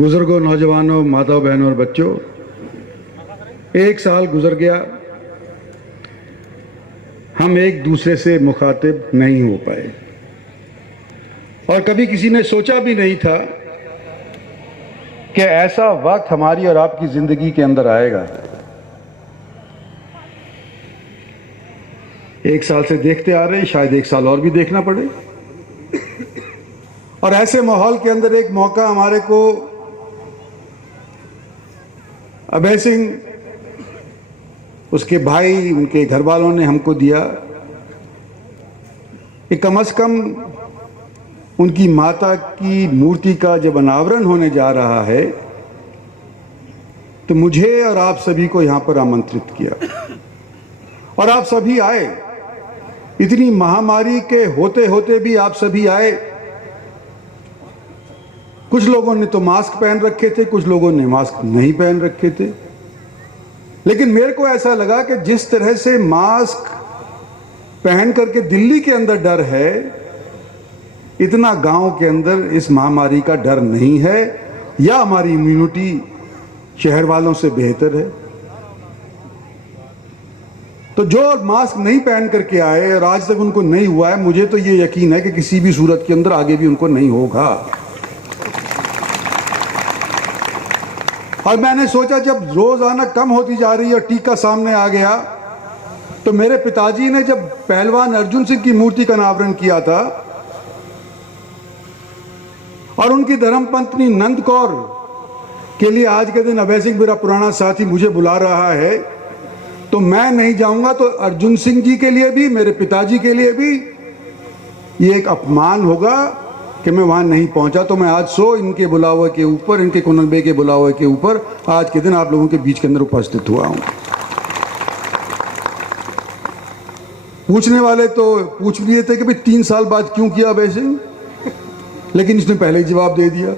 बुजुर्गों, नौजवानों, माताओं, बहनों और बच्चों, एक साल गुजर गया, हम एक दूसरे से मुखातिब नहीं हो पाए और कभी किसी ने सोचा भी नहीं था कि ऐसा वक्त हमारी और आपकी जिंदगी के अंदर आएगा। एक साल से देखते आ रहे हैं, शायद एक साल और भी देखना पड़े। और ऐसे माहौल के अंदर एक मौका हमारे को अभय सिंह, उसके भाई, उनके घर वालों ने हमको दिया कि कम से कम उनकी माता की मूर्ति का जब अनावरण होने जा रहा है तो मुझे और आप सभी को यहां पर आमंत्रित किया और आप सभी आए। इतनी महामारी के होते होते भी आप सभी आए। कुछ लोगों ने तो मास्क पहन रखे थे, कुछ लोगों ने मास्क नहीं पहन रखे थे, लेकिन मेरे को ऐसा लगा कि जिस तरह से मास्क पहन करके दिल्ली के अंदर डर है, इतना गांव के अंदर इस महामारी का डर नहीं है, या हमारी इम्यूनिटी शहर वालों से बेहतर है। तो जो मास्क नहीं पहन करके आए और आज तक उनको नहीं हुआ है, मुझे तो ये यकीन है कि किसी भी सूरत के अंदर आगे भी उनको नहीं होगा। और मैंने सोचा जब रोजाना कम होती जा रही है और टीका सामने आ गया, तो मेरे पिताजी ने जब पहलवान अर्जुन सिंह की मूर्ति का अनावरण किया था और उनकी धर्मपत्नी नंद कौर के लिए आज के दिन अभय सिंह, मेरा पुराना साथी, मुझे बुला रहा है, तो मैं नहीं जाऊंगा तो अर्जुन सिंह जी के लिए भी, मेरे पिताजी के लिए भी ये एक अपमान होगा कि मैं वहां नहीं पहुंचा। तो मैं आज इनके बुलावे के ऊपर, इनके कुनबे के बुलावे के ऊपर आज के दिन आप लोगों के बीच के अंदर उपस्थित हुआ हूं। पूछने वाले तो पूछ लिए थे कि भाई 3 साल बाद क्यों किया अभय सिंह, लेकिन इसने पहले ही जवाब दे दिया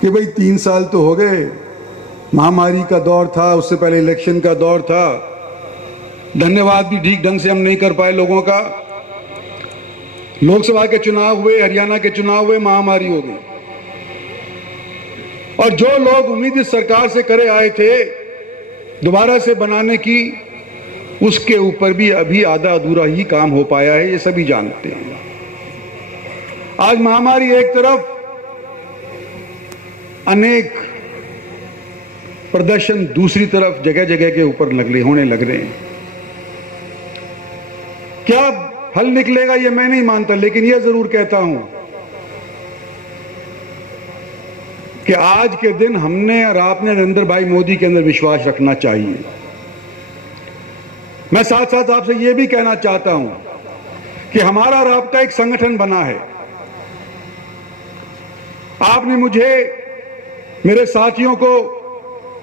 कि भाई 3 साल तो हो गए, महामारी का दौर था, उससे पहले इलेक्शन का दौर था, धन्यवाद भी ठीक ढंग से हम नहीं कर पाए लोगों का, लोकसभा के चुनाव हुए, हरियाणा के चुनाव हुए, महामारी हो गई, और जो लोग उम्मीद इस सरकार से करे आए थे दोबारा से बनाने की, उसके ऊपर भी अभी आधा अधूरा ही काम हो पाया है, ये सभी जानते हैं। आज महामारी एक तरफ, अनेक प्रदर्शन दूसरी तरफ जगह जगह के ऊपर होने लग रहे हैं। क्या हल निकलेगा ये मैं नहीं मानता, लेकिन यह जरूर कहता हूं कि आज के दिन हमने और आपने नरेंद्र भाई मोदी के अंदर विश्वास रखना चाहिए। मैं साथ साथ आपसे यह भी कहना चाहता हूं कि हमारा राब्ता एक संगठन बना है। आपने मुझे, मेरे साथियों को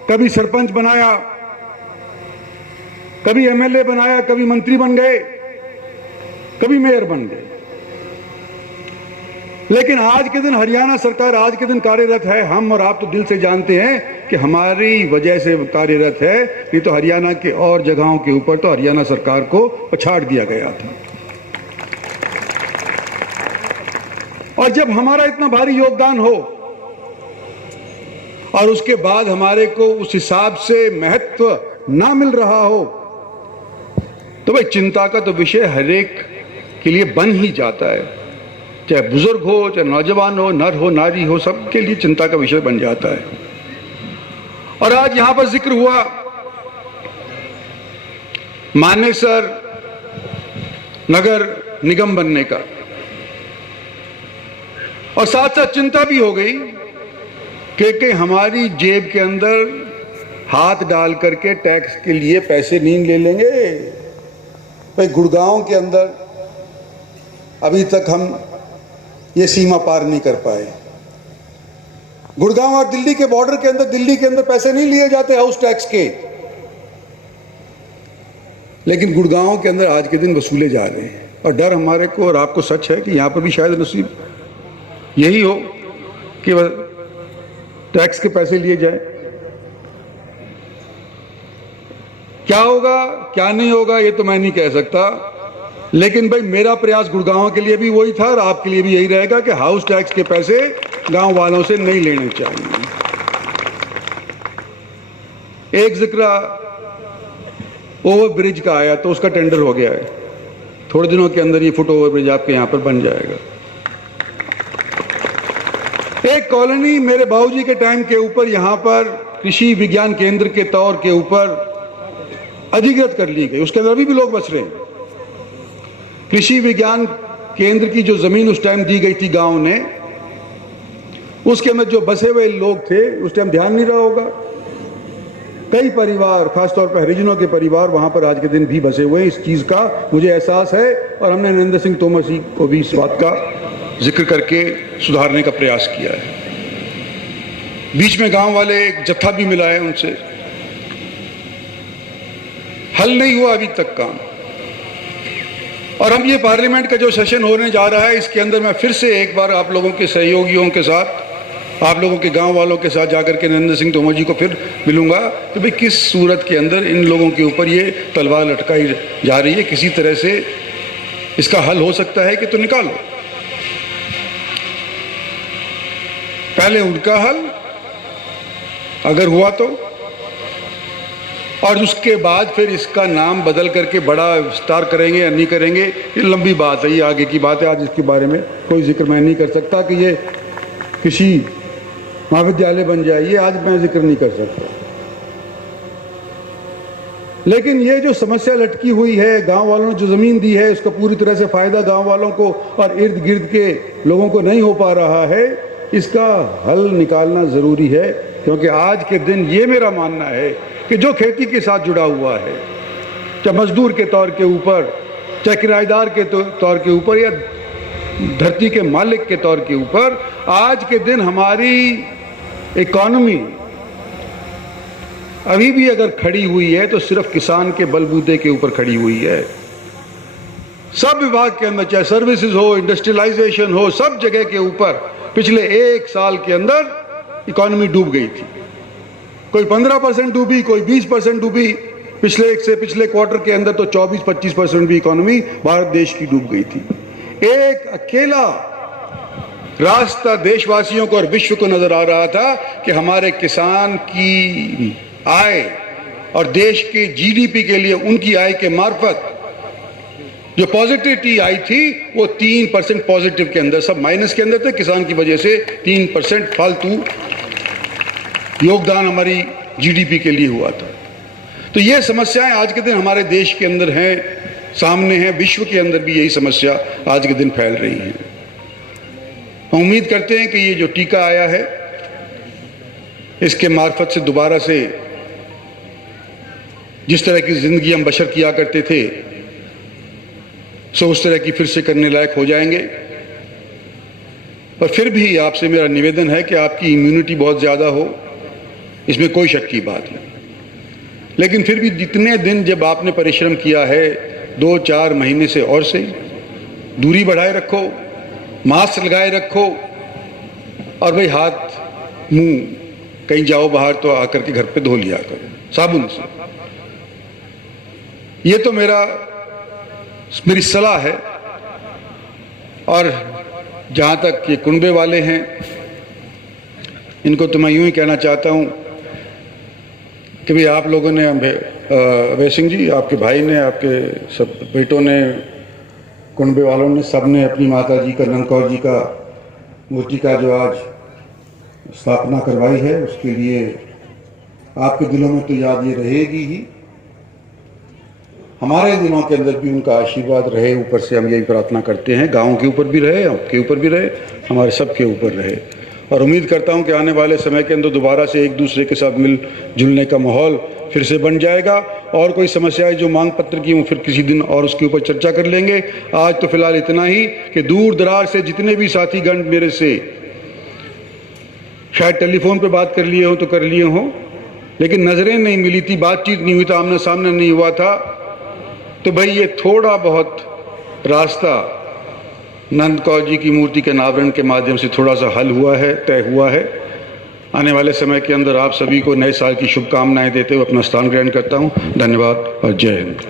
कभी सरपंच बनाया, कभी एमएलए बनाया, कभी मंत्री बन गए, कभी मेयर बन गए, लेकिन आज के दिन हरियाणा सरकार आज के दिन कार्यरत है। हम और आप तो दिल से जानते हैं कि हमारी वजह से कार्यरत है, नहीं तो हरियाणा के और जगहों के ऊपर तो हरियाणा सरकार को पछाड़ दिया गया था। और जब हमारा इतना भारी योगदान हो और उसके बाद हमारे को उस हिसाब से महत्व ना मिल रहा हो, तो भाई चिंता का तो विषय हर एक के लिए बन ही जाता है, चाहे बुजुर्ग हो, चाहे नौजवान हो, नर हो, नारी हो, सबके लिए चिंता का विषय बन जाता है। और आज यहां पर जिक्र हुआ मानेसर नगर निगम बनने का, और साथ साथ चिंता भी हो गई कि हमारी जेब के अंदर हाथ डाल करके टैक्स के लिए पैसे नहीं ले लेंगे। भाई गुड़गांव के अंदर अभी तक हम ये सीमा पार नहीं कर पाए। गुड़गांव और दिल्ली के बॉर्डर के अंदर, दिल्ली के अंदर पैसे नहीं लिए जाते हाउस टैक्स के, लेकिन गुड़गांव के अंदर आज के दिन वसूले जा रहे हैं। और डर हमारे को और आपको सच है कि यहां पर भी शायद नसीब यही हो कि टैक्स के पैसे लिए जाए। क्या होगा क्या नहीं होगा ये तो मैं नहीं कह सकता, लेकिन भाई मेरा प्रयास गुड़गांव के लिए भी वही था और आपके लिए भी यही रहेगा कि हाउस टैक्स के पैसे गांव वालों से नहीं लेने चाहिए। एक जिक्र ओवर ब्रिज का आया तो उसका टेंडर हो गया है, थोड़े दिनों के अंदर ये फुट ओवर ब्रिज आपके यहां पर बन जाएगा। एक कॉलोनी मेरे बाबूजी के टाइम के ऊपर यहां पर कृषि विज्ञान केंद्र के तौर के ऊपर अधिग्रहित कर ली गई, उसके अंदर अभी भी लोग बस रहे हैं। कृषि विज्ञान केंद्र की जो जमीन उस टाइम दी गई थी गांव ने, उसके अंदर जो बसे हुए लोग थे उस टाइम ध्यान नहीं रहा होगा। कई परिवार, खासतौर पर हरिजनों के परिवार वहां पर आज के दिन भी बसे हुए हैं। इस चीज का मुझे एहसास है और हमने नरेंद्र सिंह तोमर जी को भी इस बात का जिक्र करके सुधारने का प्रयास किया है। बीच में गांव वाले एक जत्था भी मिला है, उनसे हल नहीं हुआ अभी तक काम। और अब ये पार्लियामेंट का जो सेशन होने जा रहा है, इसके अंदर मैं फिर से एक बार आप लोगों के सहयोगियों के साथ, आप लोगों के गांव वालों के साथ जाकर के नरेंद्र सिंह तोमर जी को फिर मिलूंगा कि भाई किस सूरत के अंदर इन लोगों के ऊपर ये तलवार लटकाई जा रही है, किसी तरह से इसका हल हो सकता है कि तो निकालो। पहले उनका हल अगर हुआ तो, और उसके बाद फिर इसका नाम बदल करके बड़ा विस्तार करेंगे या नहीं करेंगे, ये लंबी बात है, ये आगे की बात है। आज इसके बारे में कोई जिक्र मैं नहीं कर सकता कि ये कृषि महाविद्यालय बन जाए, ये आज मैं जिक्र नहीं कर सकता। लेकिन ये जो समस्या लटकी हुई है, गांव वालों ने जो जमीन दी है उसका पूरी तरह से फायदा गांव वालों को और इर्द गिर्द के लोगों को नहीं हो पा रहा है, इसका हल निकालना जरूरी है। क्योंकि आज के दिन ये मेरा मानना है कि जो खेती के साथ जुड़ा हुआ है, चाहे मजदूर के तौर के ऊपर, चाहे किराएदार के तौर के ऊपर, या धरती के मालिक के तौर के ऊपर, आज के दिन हमारी इकॉनमी अभी भी अगर खड़ी हुई है तो सिर्फ किसान के बलबूते के ऊपर खड़ी हुई है। सब विभाग के अंदर, चाहे सर्विसेज हो, इंडस्ट्रियलाइजेशन हो, सब जगह के ऊपर पिछले एक साल के अंदर इकॉनमी डूब गई थी। कोई 15% डूबी, कोई 20% डूबी। पिछले क्वार्टर के अंदर तो 24-25% भी इकॉनमी भारत देश की डूब गई थी। एक अकेला रास्ता देशवासियों को और विश्व को नजर आ रहा था कि हमारे किसान की आय और देश के जीडीपी के लिए उनकी आय के मार्फत जो पॉजिटिविटी आई थी वो 3% पॉजिटिव के अंदर, सब माइनस के अंदर थे। किसान की वजह से 3% फालतू योगदान हमारी जीडीपी के लिए हुआ था। तो ये समस्याएं आज के दिन हमारे देश के अंदर हैं, सामने हैं। विश्व के अंदर भी यही समस्या आज के दिन फैल रही है। हम उम्मीद करते हैं कि ये जो टीका आया है, इसके मार्फत से दोबारा से जिस तरह की जिंदगी हम बशर किया करते थे, सो उस तरह की फिर से करने लायक हो जाएंगे। पर फिर भी आपसे मेरा निवेदन है कि आपकी इम्यूनिटी बहुत ज़्यादा हो, इसमें कोई शक की बात नहीं। लेकिन फिर भी जितने दिन जब आपने परिश्रम किया है, 2-4 महीने से और से दूरी बढ़ाए रखो, मास्क लगाए रखो, और भाई हाथ मुंह कहीं जाओ बाहर तो आकर के घर पे धो लिया करो साबुन से। ये तो मेरी सलाह है। और जहां तक ये कुनबे वाले हैं, इनको तो मैं यूं ही कहना चाहता हूं कि भाई आप लोगों ने, अभय सिंह जी, आपके भाई ने, आपके सब बेटों ने, कुनबे वालों ने, सब ने अपनी माता जी का, नंद कौर जी का मूर्ति का जो आज स्थापना करवाई है, उसके लिए आपके दिलों में तो याद ये रहेगी ही। हमारे दिनों के अंदर भी उनका आशीर्वाद रहे, ऊपर से हम यही प्रार्थना करते हैं। गाँव के ऊपर भी रहे, आपके ऊपर भी रहे, हमारे सबके ऊपर रहे। और उम्मीद करता हूं कि आने वाले समय के अंदर दोबारा से एक दूसरे के साथ मिल जुलने का माहौल फिर से बन जाएगा। और कोई समस्याएं जो मांग पत्र की, वो फिर किसी दिन और उसके ऊपर चर्चा कर लेंगे। आज तो फिलहाल इतना ही कि दूर दराज से जितने भी साथीगण मेरे से शायद टेलीफोन पे बात कर लिए हो तो कर लिए हों, लेकिन नजरें नहीं मिली थी, बातचीत नहीं हुई था, आमने सामने नहीं हुआ था, तो भाई ये थोड़ा बहुत रास्ता नंद कौर जी की मूर्ति के अनावरण के माध्यम से थोड़ा सा हल हुआ है, तय हुआ है। आने वाले समय के अंदर आप सभी को नए साल की शुभकामनाएं देते हुए अपना स्थान ग्रहण करता हूं। धन्यवाद और जय हिंद।